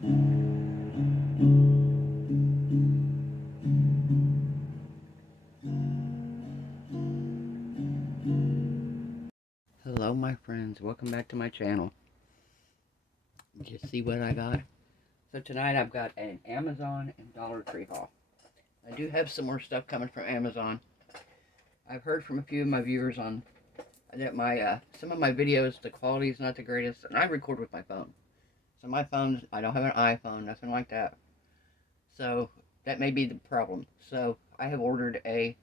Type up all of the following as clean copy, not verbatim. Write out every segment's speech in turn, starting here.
Hello my friends, welcome back to my channel. You see what I got? So tonight I've got an Amazon and Dollar Tree haul. I do have some more stuff coming from Amazon. I've heard from a few of my viewers on that my some of my videos, the quality is not the greatest, and I record with my phone. So my phone, I don't have an iPhone, nothing like that. So that may be the problem. So I have ordered a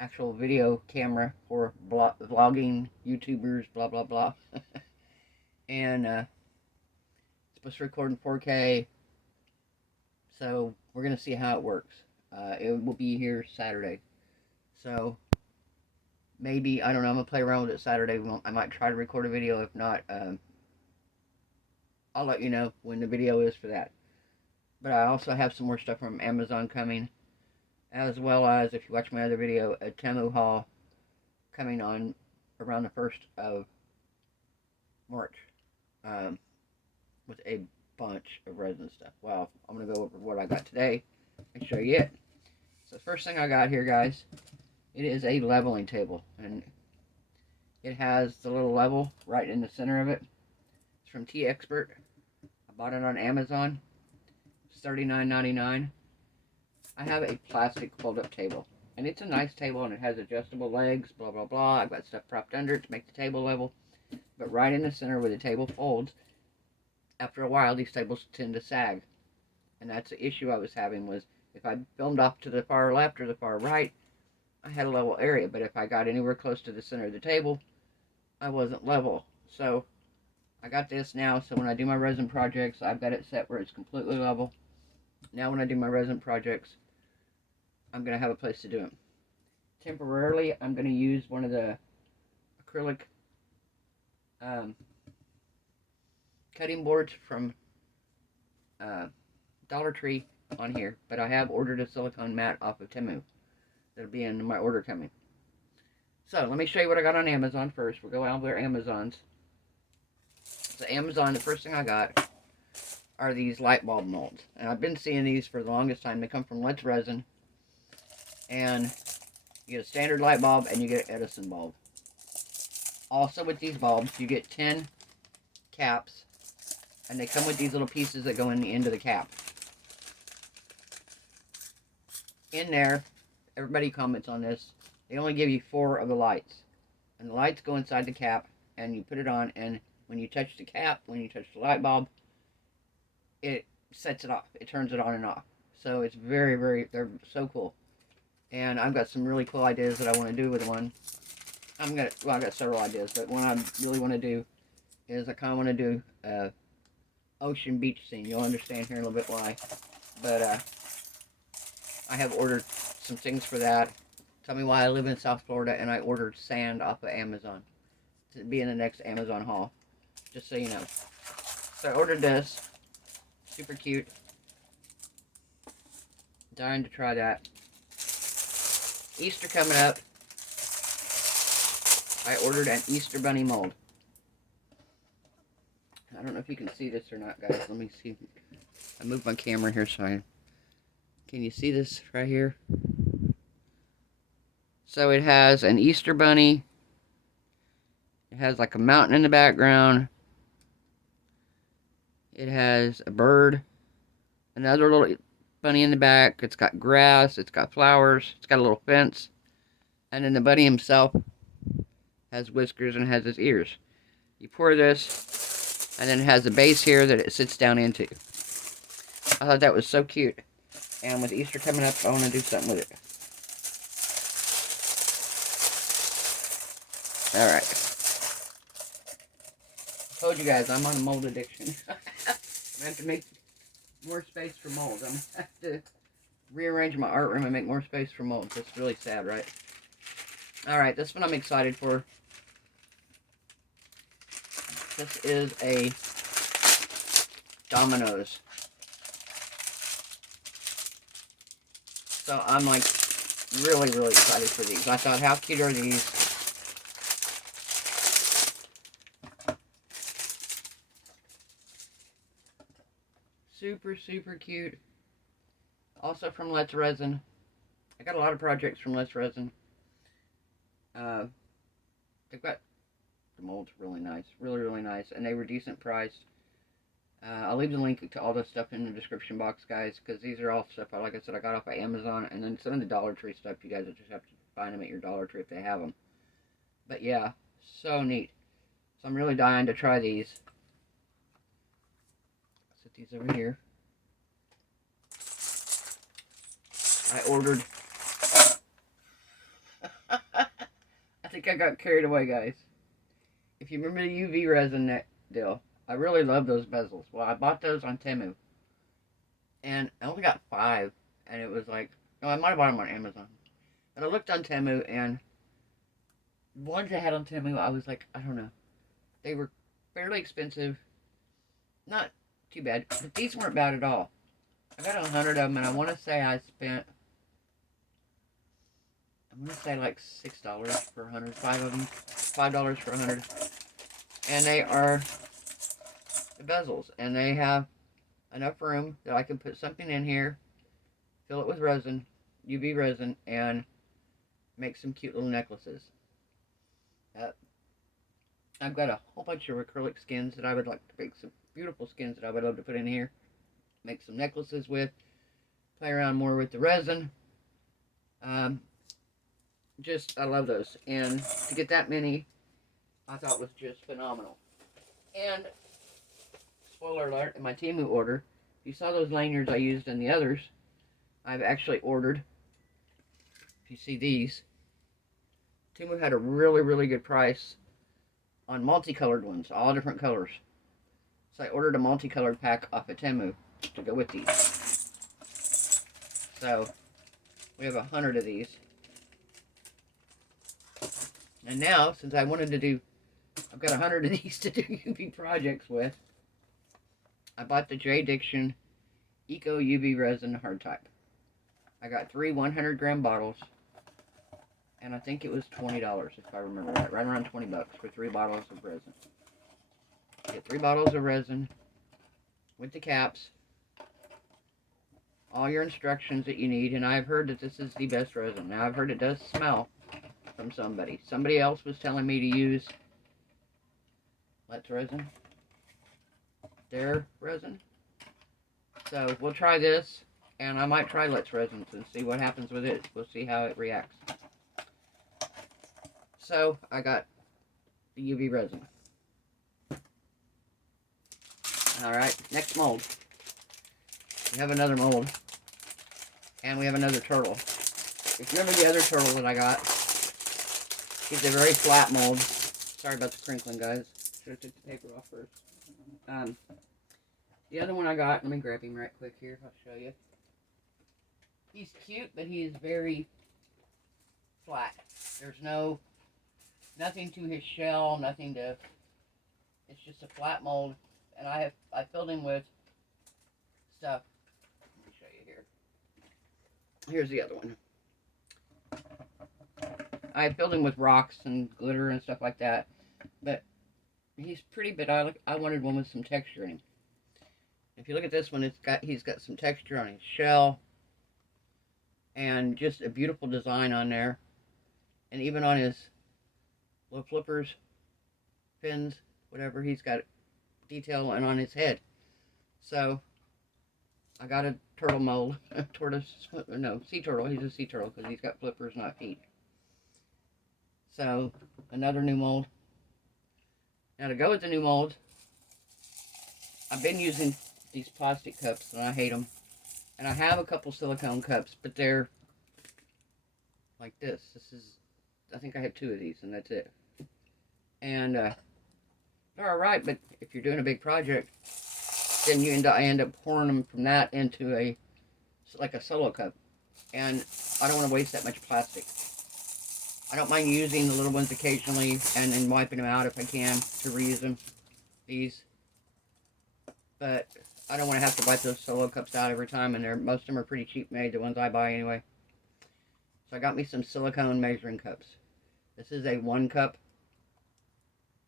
actual video camera for vlogging, YouTubers, blah blah blah. And it's supposed to record in 4K. So we're gonna see how it works. It will be here Saturday. So maybe, I don't know, I'm gonna play around with it Saturday. I might try to record a video. If not, I'll let you know when the video is for that. But I also have some more stuff from Amazon coming, as well as, if you watch my other video, a Temu haul coming on around the 1st of March, with a bunch of resin stuff. Well, I'm going to go over what I got today and show you it. So the first thing I got here, guys, it is a leveling table, and it has the little level right in the center of it. It's from T-Expert. I bought it on Amazon. It's $39.99. I have a plastic fold-up table, and it's a nice table, and it has adjustable legs, blah blah blah. I've got stuff propped under it to make the table level, but right in the center where the table folds, after a while these tables tend to sag, and that's the issue I was having. Was if I filmed off to the far left or the far right, I had a level area, but if I got anywhere close to the center of the table, I wasn't level. So I got this now, so when I do my resin projects, I've got it set where it's completely level. Now when I do my resin projects, I'm going to have a place to do them. Temporarily, I'm going to use one of the acrylic cutting boards from Dollar Tree on here, but I have ordered a silicone mat off of Temu. That'll be in my order coming. So, let me show you what I got on Amazon first. We'll go out there, Amazons. So, Amazon, the first thing I got are these light bulb molds. And I've been seeing these for the longest time. They come from Let's Resin. And you get a standard light bulb and you get an Edison bulb. Also with these bulbs, you get 10 caps. And they come with these little pieces that go in the end of the cap. In there, everybody comments on this, they only give you 4 of the lights. And the lights go inside the cap, and you put it on, and when you touch the cap, when you touch the light bulb, it sets it off. It turns it on and off. So it's very, very, they're so cool. And I've got some really cool ideas that I want to do with one. I got several ideas, but one I really want to do is I kind of want to do a ocean beach scene. You'll understand here in a little bit why. But I have ordered some things for that. Tell me why I live in South Florida, and I ordered sand off of Amazon to be in the next Amazon haul. Just so you know. So I ordered this. Super cute. Dying to try that. Easter coming up. I ordered an Easter bunny mold. I don't know if you can see this or not, guys. Let me see. I moved my camera here, so can you see this right here? So it has an Easter bunny. It has like a mountain in the background. It has a bird. Another little bunny in the back. It's got grass. It's got flowers. It's got a little fence. And then the bunny himself has whiskers and has his ears. You pour this, and then it has a base here that it sits down into. I thought that was so cute. And with Easter coming up, I want to do something with it. Alright. Told you guys, I'm on a mold addiction. I have to make more space for molds. I'm going to have to rearrange my art room and make more space for molds. That's really sad, right? Alright, this one I'm excited for. This is a Domino's. So I'm like really, really excited for these. I thought, how cute are these? Super, super cute. Also from Let's Resin. I got a lot of projects from Let's Resin. They've got the molds really nice. Really, really nice. And they were decent priced. I'll leave the link to all this stuff in the description box, guys, because these are all stuff, like I said, I got off of Amazon. And then some of the Dollar Tree stuff, you guys will just have to find them at your Dollar Tree if they have them. But yeah, so neat. So I'm really dying to try these. Set these over here. I ordered. I think I got carried away, guys. If you remember the UV resin deal, I really love those bezels. Well, I bought those on Temu. And I only got 5. And it was like, no, I might have bought them on Amazon. But I looked on Temu, and the ones I had on Temu, I was like, I don't know. They were fairly expensive. Not too bad. But these weren't bad at all. I got 100 of them, and I want to say I spent, I'm going to say like $6 for 100. 5 of them. $5 for 100. And they are the bezels. And they have enough room that I can put something in here, fill it with resin, UV resin, and make some cute little necklaces. I've got a whole bunch of acrylic skins that I would like to make, some beautiful skins that I would love to put in here. Make some necklaces with. Play around more with the resin. Just, I love those. And to get that many, I thought was just phenomenal. And, spoiler alert, in my Temu order, you saw those lanyards I used in the others. I've actually ordered, if you see these, Temu had a really, really good price on multicolored ones, all different colors. So I ordered a multicolored pack off of Temu to go with these. So, we have 100 of these. And now, since I wanted to do, I've got 100 of these to do UV projects with, I bought the J. Diction Eco UV Resin Hard Type. I got 3 100-gram bottles, and I think it was $20 if I remember right. Right around 20 bucks for 3 bottles of resin. You get 3 bottles of resin with the caps, all your instructions that you need, and I've heard that this is the best resin. Now, I've heard it does smell from somebody. Somebody else was telling me to use Let's Resin, their resin. So, we'll try this, and I might try Let's Resin and see what happens with it. We'll see how it reacts. So, I got the UV resin. Alright, next mold. We have another mold. And we have another turtle. If you remember the other turtle that I got, he's a very flat mold. Sorry about the crinkling, guys. Should have took the paper off first. The other one I got, let me grab him right quick here. I'll show you. He's cute, but he's very flat. There's nothing to his shell, nothing to, it's just a flat mold. And I filled him with stuff. Let me show you here. Here's the other one. I filled him with rocks and glitter and stuff like that. But he's pretty, but I wanted one with some texture in him. If you look at this one, he's got some texture on his shell. And just a beautiful design on there. And even on his little flippers, fins, whatever, he's got detail and on his head. So I got a turtle mold, sea turtle. He's a sea turtle because he's got flippers, not feet. So another new mold. Now to go with the new mold, I've been using these plastic cups and I hate them. And I have a couple silicone cups, but they're like this. I think I have 2 of these and that's it. And they're alright, but if you're doing a big project, then I end up pouring them from that into like a solo cup. And I don't want to waste that much plastic. I don't mind using the little ones occasionally and then wiping them out if I can to reuse them. These. But I don't want to have to wipe those solo cups out every time, and most of them are pretty cheap made, the ones I buy anyway. So I got me some silicone measuring cups. This is a 1-cup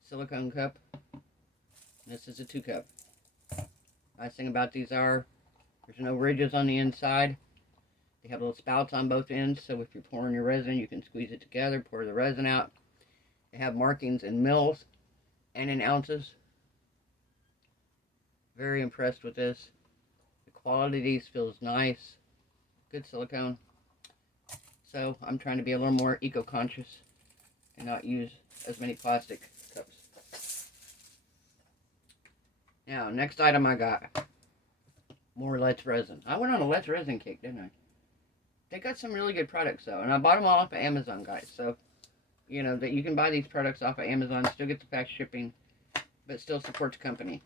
silicone cup. And this is a 2-cup. Nice thing about these are there's no ridges on the inside. They have little spouts on both ends, so if you're pouring your resin, you can squeeze it together, pour the resin out. They have markings in mils and in ounces. Very impressed with this. The quality of these feels nice. Good silicone. So I'm trying to be a little more eco-conscious and not use as many plastic cups. Now, next item I got. More Let's Resin. I went on a Let's Resin kick, didn't I? They got some really good products, though. And I bought them all off of Amazon, guys. So, you know, that you can buy these products off of Amazon, still get the fast shipping, but still support the company.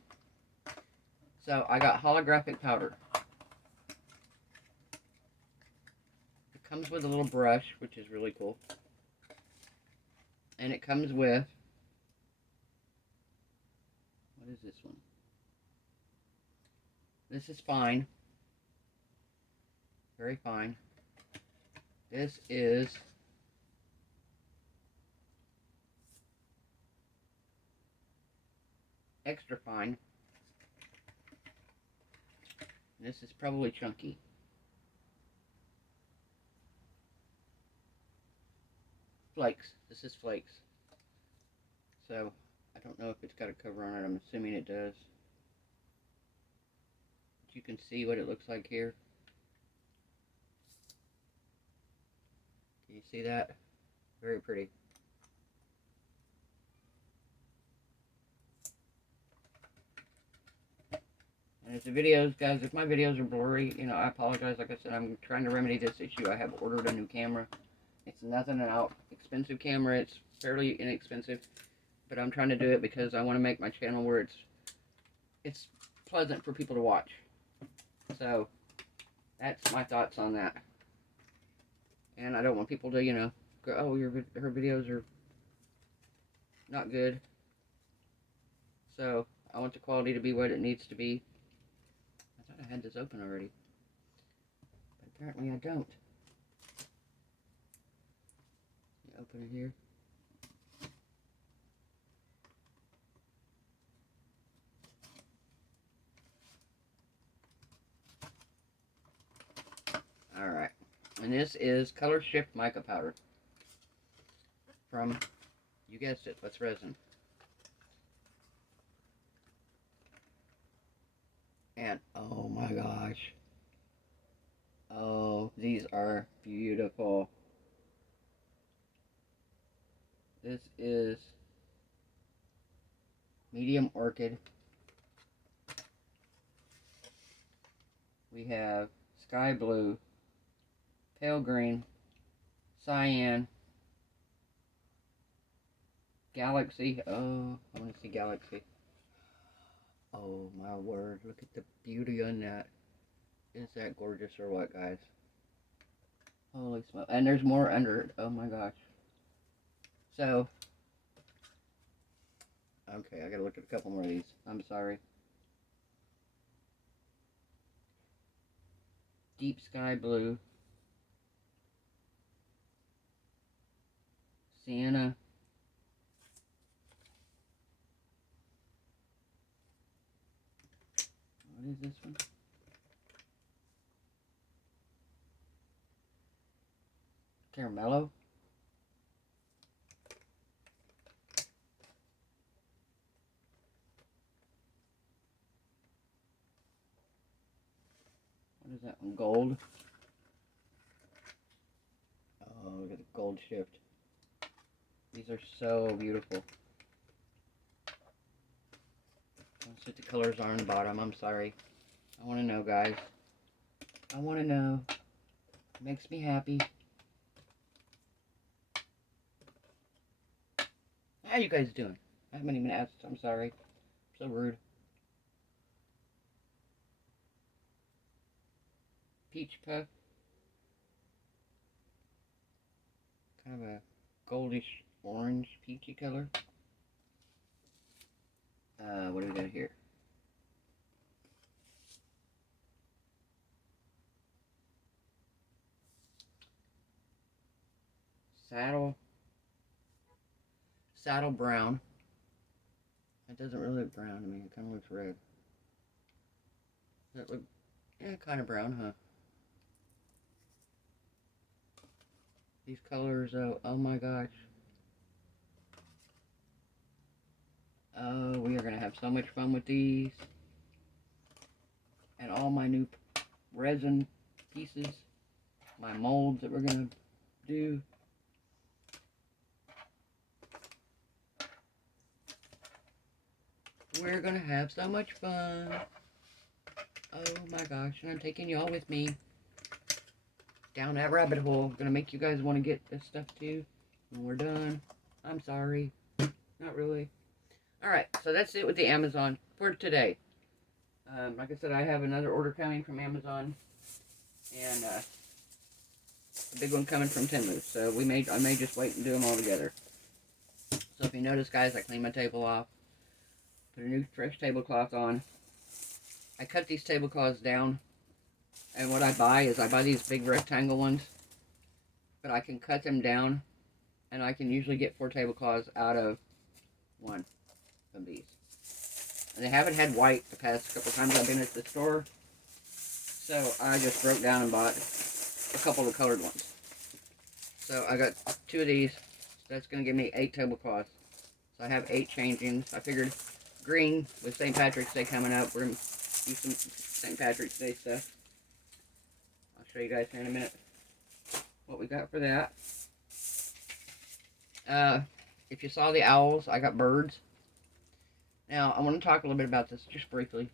So, I got holographic powder. It comes with a little brush, which is really cool. And it comes with... What is this one? This is fine. Very fine. This is extra fine. And this is probably chunky. Flakes. This is flakes. So, I don't know if it's got a cover on it. I'm assuming it does. But you can see what it looks like here. Can you see that? Very pretty. And as the videos, guys, if my videos are blurry, you know, I apologize. Like I said, I'm trying to remedy this issue. I have ordered a new camera. It's nothing out expensive camera. It's fairly inexpensive. But I'm trying to do it because I want to make my channel where it's pleasant for people to watch. So, that's my thoughts on that. And I don't want people to, you know, go, oh, her videos are not good. So, I want the quality to be what it needs to be. I thought I had this open already. But apparently I don't. You open it here. Alright. And this is Color Shift Mica Powder. From, you guessed it, Let's Resin. And, oh my gosh. Oh, these are beautiful. This is medium orchid. We have sky blue, pale green, cyan, galaxy. Oh, I want to see galaxy. Oh my word, look at the beauty on that. Is that gorgeous or what, guys? Holy smoke. And there's more under it. Oh my gosh. So, okay, I gotta look at a couple more of these. I'm sorry. Deep sky blue. Sienna. What is this one? Caramello. What is that one? Gold. Oh, look at the gold shift. These are so beautiful. Let's see what the colors are on the bottom. I'm sorry. I want to know, guys. I want to know. It makes me happy. How you guys doing? I haven't even asked. I'm sorry. I'm so rude. Peach puff. Kind of a goldish orange peachy color. What do we got here? Saddle brown. It doesn't really look brown to me. It kind of looks red. That look, yeah, kind of brown, huh? These colors, oh my gosh. Oh, we are going to have so much fun with these. And all my new resin pieces. My molds that we're going to do. We're going to have so much fun. Oh my gosh, and I'm taking y'all with me down that rabbit hole. I'm going to make you guys want to get this stuff too. When we're done. I'm sorry. Not really. Alright, so that's it with the Amazon for today. Like I said, I have another order coming from Amazon. And a big one coming from Timu. So I may just wait and do them all together. So if you notice, guys, I cleaned my table off. Put a new fresh tablecloth on. I cut these tablecloths down. And what I buy is these big rectangle ones. But I can cut them down. And I can usually get 4 tablecloths out of one of these. And they haven't had white the past couple times I've been at the store. So I just broke down and bought a couple of colored ones. So I got 2 of these. So that's going to give me 8 tablecloths. So I have 8 changings. I figured green with St. Patrick's Day coming up. We're going to do some St. Patrick's Day stuff. I'll show you guys here in a minute what we got for that. If you saw the owls, I got birds. Now, I want to talk a little bit about this just briefly.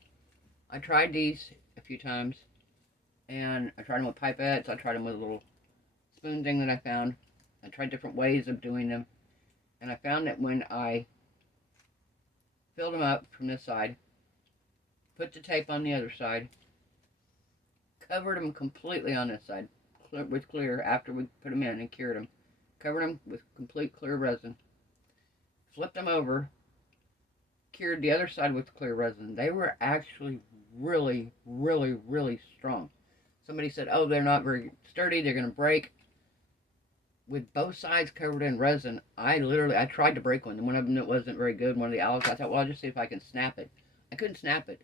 I tried these a few times. And I tried them with pipettes. I tried them with a little spoon thing that I found. I tried different ways of doing them. And I found that when I filled them up from this side, put the tape on the other side, covered them completely on this side with clear after we put them in and cured them. Covered them with complete clear resin. Flipped them over, cured the other side with clear resin. They were actually really, really, really strong. Somebody said, oh, they're not very sturdy, they're going to break. With both sides covered in resin, I tried to break one. And one of them that wasn't very good, one of the owls, I thought, well, I'll just see if I can snap it. I couldn't snap it.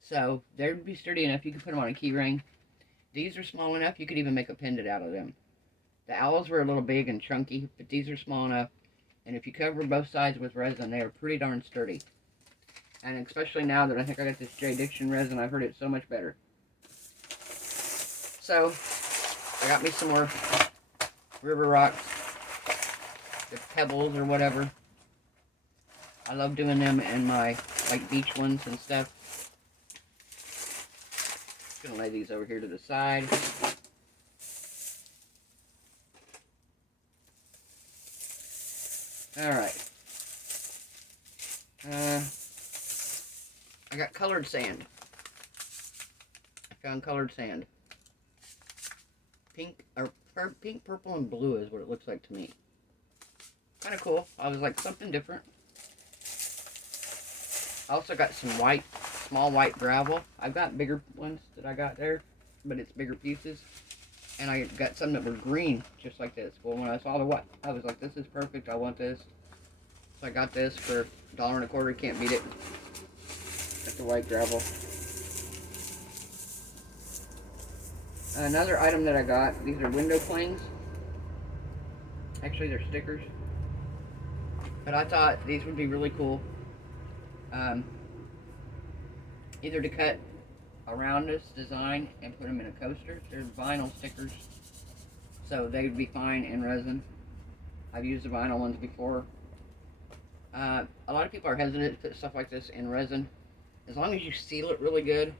So, they would be sturdy enough, you could put them on a key ring. These are small enough, you could even make a pendant out of them. The owls were a little big and chunky, but these are small enough. And if you cover both sides with resin, they are pretty darn sturdy. And especially now that I think I got this J. Diction resin, I've heard it so much better. So, I got me some more river rocks, the pebbles or whatever. I love doing them in my, like, beach ones and stuff. Just gonna lay these over here to the side. Alright. I got colored sand. I found colored sand. Pink, purple, and blue is what it looks like to me. Kind of cool. I was like, something different. I also got some white, small white gravel. I've got bigger ones that I got there, but it's bigger pieces. And I got some that were green, just like this. Well, when I saw the white, I was like, this is perfect. I want this. So I got this for $1.25. Can't beat it. Got the white gravel. Another item that I got, these are window clings. Actually, they're stickers. But I thought these would be really cool. Either to cut around this design and put them in a coaster. They're vinyl stickers, so they would be fine in resin. I've used the vinyl ones before. A lot of people are hesitant to put stuff like this in resin. As long as you seal it really good.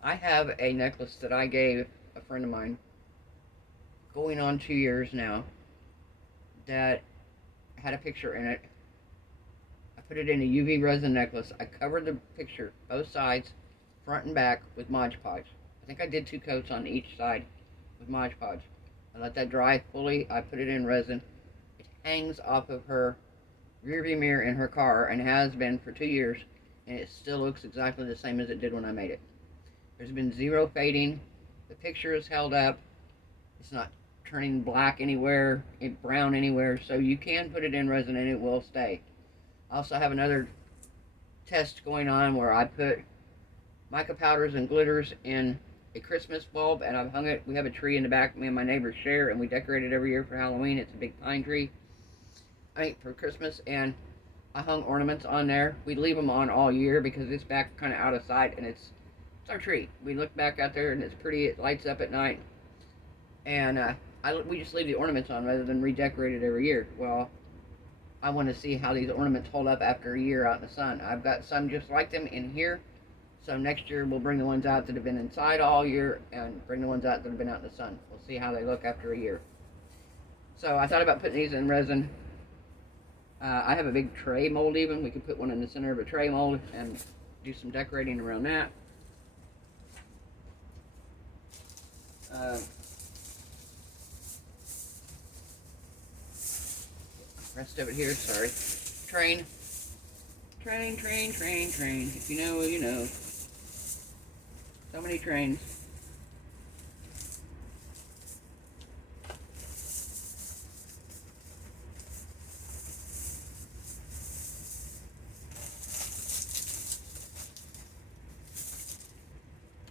I have a necklace that I gave a friend of mine, going on 2 years now, that had a picture in it. I put it in a UV resin necklace. I covered the picture, both sides, front and back, with Mod Podge. I think I did 2 coats on each side with Mod Podge. I let that dry fully. I put it in resin. It hangs off of her rearview mirror in her car, and has been for 2 years, and it still looks exactly the same as it did when I made it. There's been zero fading. The picture is held up. It's not turning black anywhere, brown anywhere, so you can put it in resin and it will stay. I also have another test going on where I put mica powders and glitters in a Christmas bulb, and I've hung it. We have a tree in the back, me and my neighbors share, and we decorate it every year for Halloween. It's a big pine tree. I mean, for Christmas, and I hung ornaments on there. We leave them on all year because it's back kind of out of sight, and it's our tree. We look back out there, and it's pretty. It lights up at night, and we just leave the ornaments on rather than redecorate it every year. Well, I want to see how these ornaments hold up after a year out in the sun. I've got some just like them in here. So next year we'll bring the ones out that have been inside all year and bring the ones out that have been out in the sun. We'll see how they look after a year. So I thought about putting these in resin. I have a big tray mold even. We could put one in the center of a tray mold and do some decorating around that. Rest of it here, sorry. Train. If you know, you know. So many trains.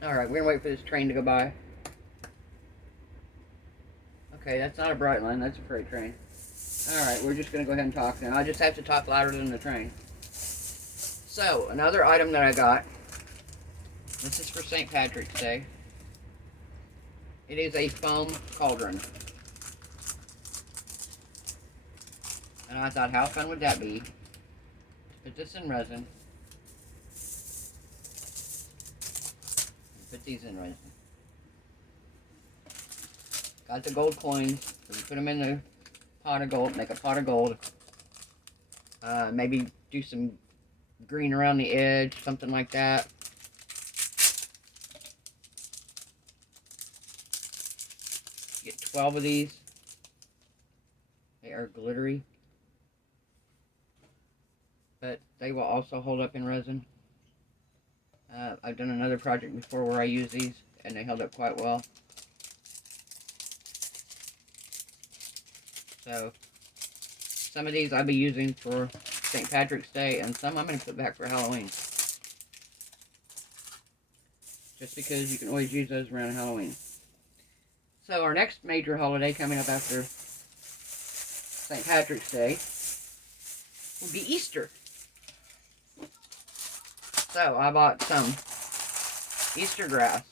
Alright, we're gonna wait for this train to go by. Okay, that's not a bright line, that's a freight train. Alright, we're just gonna go ahead and talk now. I just have to talk louder than the train. So, another item that I got. This is for St. Patrick's Day. It is a foam cauldron. And I thought, how fun would that be? Put this in resin. Put these in resin. Got the gold coins. So we put them in the pot of gold. Make a pot of gold. Maybe do some green around the edge. Something like that. Get 12 of these. They are glittery. But they will also hold up in resin. I've done another project before where I used these and they held up quite well. So some of these I'll be using for St. Patrick's Day and some I'm going to put back for Halloween. Just because you can always use those around Halloween. So our next major holiday coming up after St. Patrick's Day will be Easter. So I bought some Easter grass,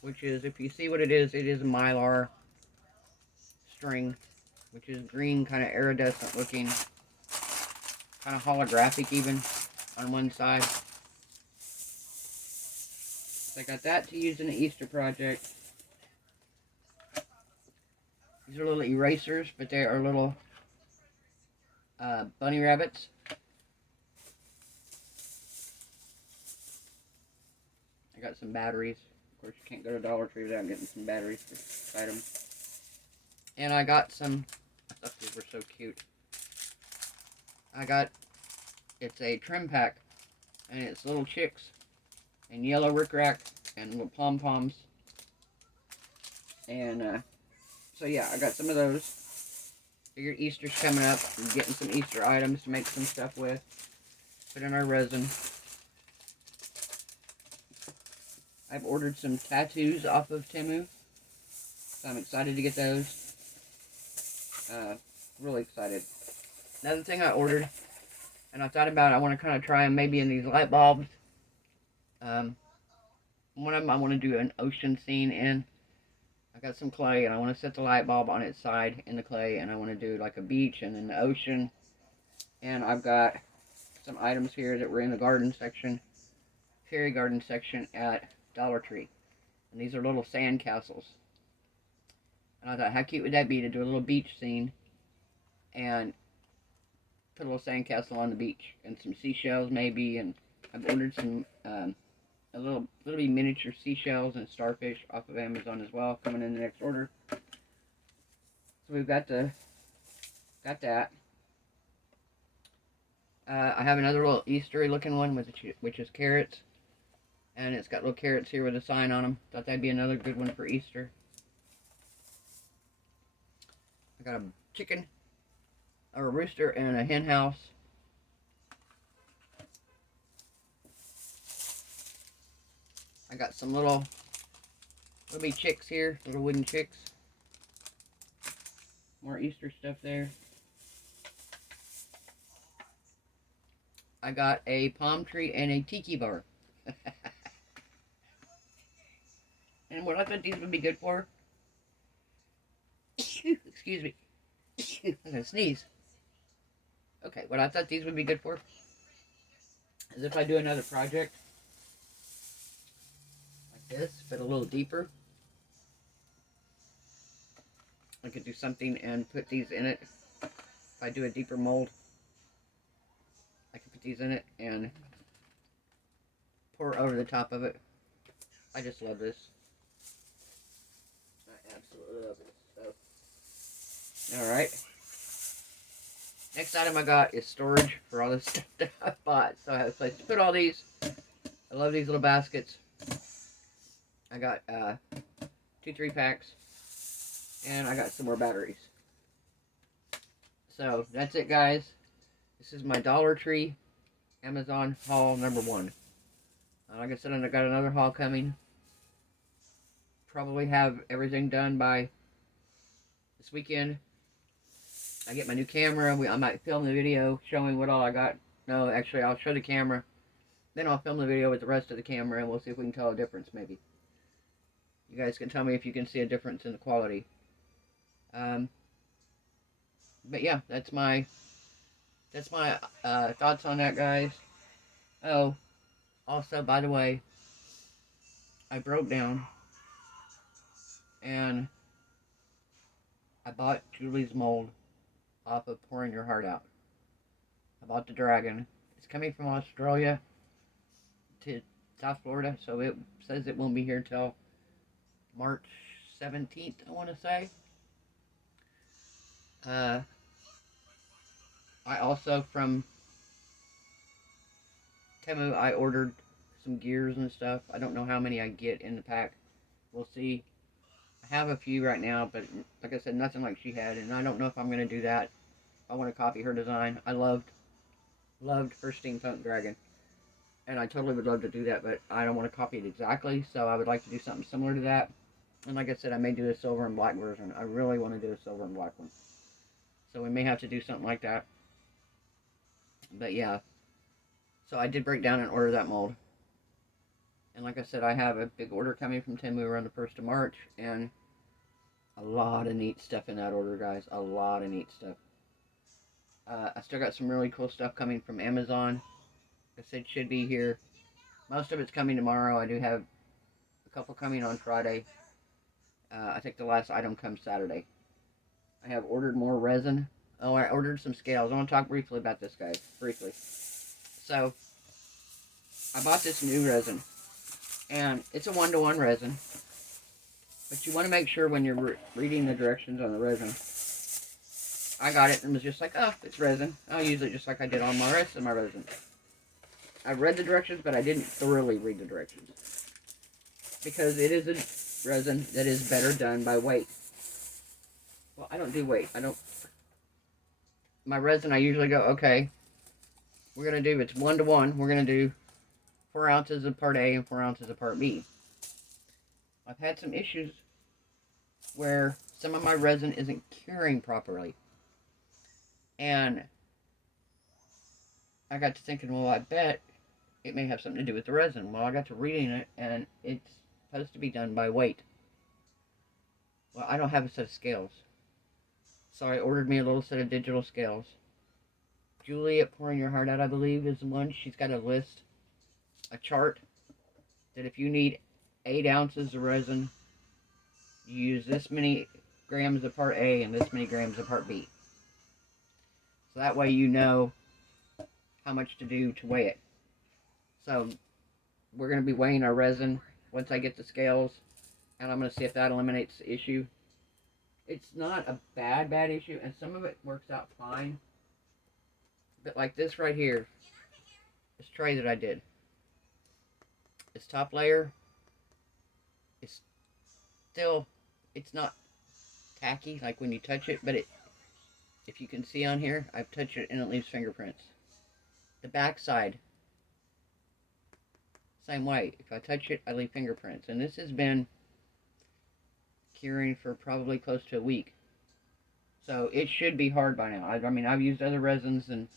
which is, if you see what it is a mylar string, which is green, kind of iridescent looking, kind of holographic even on one side. So I got that to use in the Easter project. These are little erasers, but they are little bunny rabbits. I got some batteries. Of course, you can't go to Dollar Tree without getting some batteries for this item. And I got some, I thought these were so cute. It's a trim pack, and it's little chicks, and yellow rickrack, and little pom-poms. And, so yeah, I got some of those. Figured Easter's coming up, and getting some Easter items to make some stuff with. Put in our resin. I've ordered some tattoos off of Temu, so I'm excited to get those. Really excited. Another thing I ordered, and I thought about, I want to kind of try them maybe in these light bulbs. One of them I want to do an ocean scene in. I got some clay, and I want to set the light bulb on its side in the clay, and I want to do like a beach and then the ocean. And I've got some items here that were in the garden section, fairy garden section at Dollar Tree. And these are little sand castles. And I thought, how cute would that be to do a little beach scene and put a little sand castle on the beach and some seashells maybe. And I've ordered some a little miniature seashells and starfish off of Amazon as well, coming in the next order. So we've got that. I have another little Eastery looking one which is carrots. And it's got little carrots here with a sign on them. Thought that'd be another good one for Easter. I got a chicken, a rooster, and a hen house. I got some little be chicks here, little wooden chicks. More Easter stuff there. I got a palm tree and a tiki bar. And what I thought these would be good for, excuse me, I'm gonna sneeze. Okay, what I thought these would be good for is if I do another project like this, but a little deeper, I could do something and put these in it. If I do a deeper mold, I can put these in it and pour over the top of it. I just love this. I absolutely love this stuff. Alright. Next item I got is storage for all this stuff that I bought. So I have a place to put all these. I love these little baskets. I got 2 3-packs. And I got some more batteries. So that's it, guys. This is my Dollar Tree Amazon haul number 1. Like I said, I got another haul coming. Probably have everything done by this weekend. I get my new camera. I might film the video showing what all I got. No, actually, I'll show the camera. Then I'll film the video with the rest of the camera, and we'll see if we can tell a difference, maybe. You guys can tell me if you can see a difference in the quality. But yeah, that's my thoughts on that, guys. Oh, also, by the way, I broke down and I bought Julie's mold off of Pouring Your Heart Out. I bought the dragon. It's coming from Australia to South Florida, so it says it won't be here till March 17th, I want to say. I also, from Temu, I ordered some gears and stuff. I don't know how many I get in the pack. We'll see. I have a few right now, but like I said, nothing like she had, and I don't know if I'm going to do that. I want to copy her design. I loved her steampunk dragon, and I totally would love to do that, but I don't want to copy it exactly, so I would like to do something similar to that. And like I said, I may do a silver and black version. I really want to do a silver and black one. So we may have to do something like that. But yeah. So I did break down and order that mold. And like I said, I have a big order coming from Temu around the 1st of March. And a lot of neat stuff in that order, guys. A lot of neat stuff. I still got some really cool stuff coming from Amazon. Like I said, should be here. Most of it's coming tomorrow. I do have a couple coming on Friday. I think the last item comes Saturday. I have ordered more resin. Oh, I ordered some scales. I want to talk briefly about this, guys. Briefly. So, I bought this new resin. And it's a 1-to-1 resin. But you want to make sure when you're reading the directions on the resin. I got it and was just like, oh, it's resin. I'll use it just like I did on my rest of my resin. I read the directions, but I didn't thoroughly read the directions. Because it is a resin that is better done by weight. Well, I don't do weight. My resin, I usually go, okay, we're going to do, it's 1-to-1. We're going to do 4 ounces of part A and 4 ounces of part B. I've had some issues where some of my resin isn't curing properly. And I got to thinking, well, I bet it may have something to do with the resin. Well, I got to reading it, and it's supposed to be done by weight. Well, I don't have a set of scales. So I ordered me a little set of digital scales. Julie at Pouring Your Heart Out, I believe, is the one. She's got a list, a chart, that if you need 8 ounces of resin, you use this many grams of part A and this many grams of part B. So that way you know how much to do to weigh it. So we're going to be weighing our resin once I get the scales, and I'm going to see if that eliminates the issue. It's not a bad issue, and some of it works out fine. But like this right here, this tray that I did, this top layer is still, it's not tacky like when you touch it, but if you can see on here, I've touched it and it leaves fingerprints. The back side, same way. If I touch it, I leave fingerprints. And this has been curing for probably close to a week. So it should be hard by now. I mean, I've used other resins, and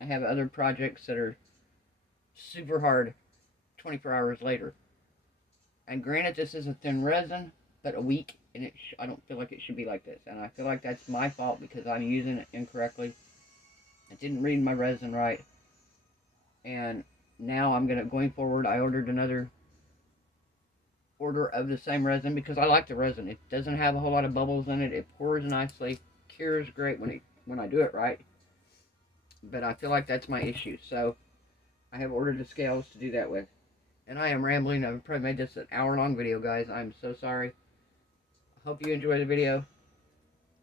I have other projects that are super hard 24 hours later. And granted, this is a thin resin, but a week, and I don't feel like it should be like this. And I feel like that's my fault because I'm using it incorrectly. I didn't read my resin right. And now going forward, I ordered another order of the same resin because I like the resin. It doesn't have a whole lot of bubbles in it. It pours nicely, cures great when I do it right. But I feel like that's my issue. So I have ordered the scales to do that with. And I am rambling. I've probably made this an hour-long video, guys. I'm so sorry. I hope you enjoy the video.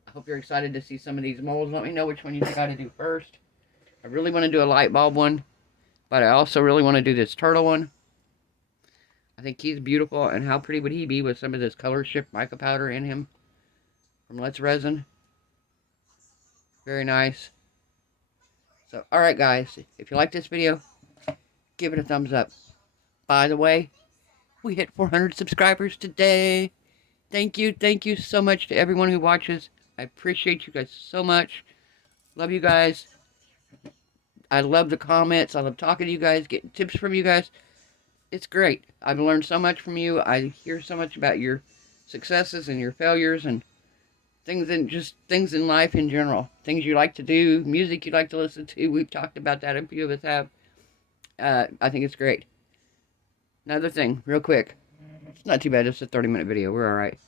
I hope you're excited to see some of these molds. Let me know which one you think I ought to do first. I really want to do a light bulb one, but I also really want to do this turtle one. I think he's beautiful, and how pretty would he be with some of this color shift mica powder in him from Let's Resin. Very nice. So, alright guys, if you like this video, give it a thumbs up. By the way, we hit 400 subscribers today. Thank you so much to everyone who watches. I appreciate you guys so much. Love you guys. I love the comments. I love talking to you guys, getting tips from you guys. It's great. I've learned so much from you. I hear so much about your successes and your failures and things in life in general. Things you like to do, music you like to listen to. We've talked about that. A few of us have. I think it's great. Another thing, real quick. It's not too bad. It's a 30-minute video. We're all right.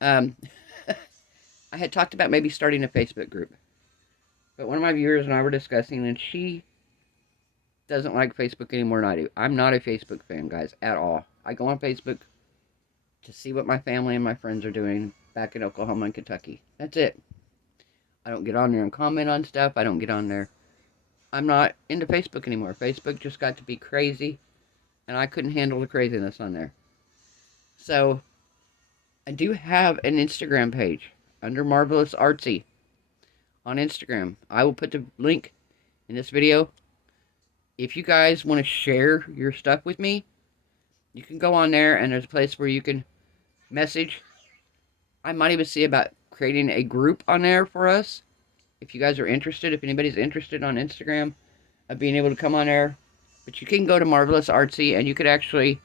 I had talked about maybe starting a Facebook group. But one of my viewers and I were discussing, and she doesn't like Facebook any more than I do. I'm not a Facebook fan, guys, at all. I go on Facebook to see what my family and my friends are doing back in Oklahoma and Kentucky. That's it. I don't get on there and comment on stuff. I don't get on there. I'm not into Facebook anymore. Facebook just got to be crazy, and I couldn't handle the craziness on there. So, I do have an Instagram page under MarvelousArtzy on Instagram. I will put the link in this video. If you guys want to share your stuff with me, you can go on there, and there's a place where you can message. I might even see about creating a group on there for us. If you guys are interested, if anybody's interested on Instagram, of being able to come on there. But you can go to MarvelousArtzy, and you could actually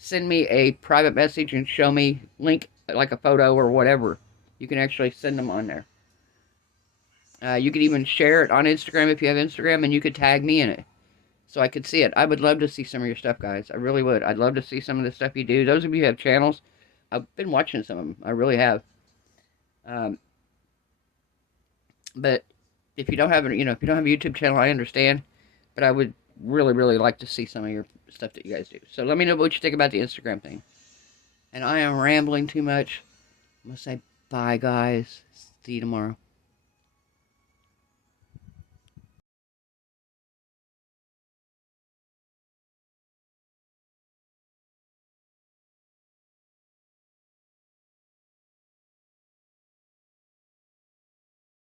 send me a private message and show me link, like a photo or whatever. You can actually send them on there. You could even share it on Instagram if you have Instagram, and you could tag me in it so I could see it. I would love to see some of your stuff, guys. I really would. I'd love to see some of the stuff you do. Those of you who have channels, I've been watching some of them. I really have. But if you don't have, if you don't have a YouTube channel, I understand. But I would really, really like to see some of your stuff that you guys do. So let me know what you think about the Instagram thing. And I am rambling too much. I'm going to say bye, guys. See you tomorrow.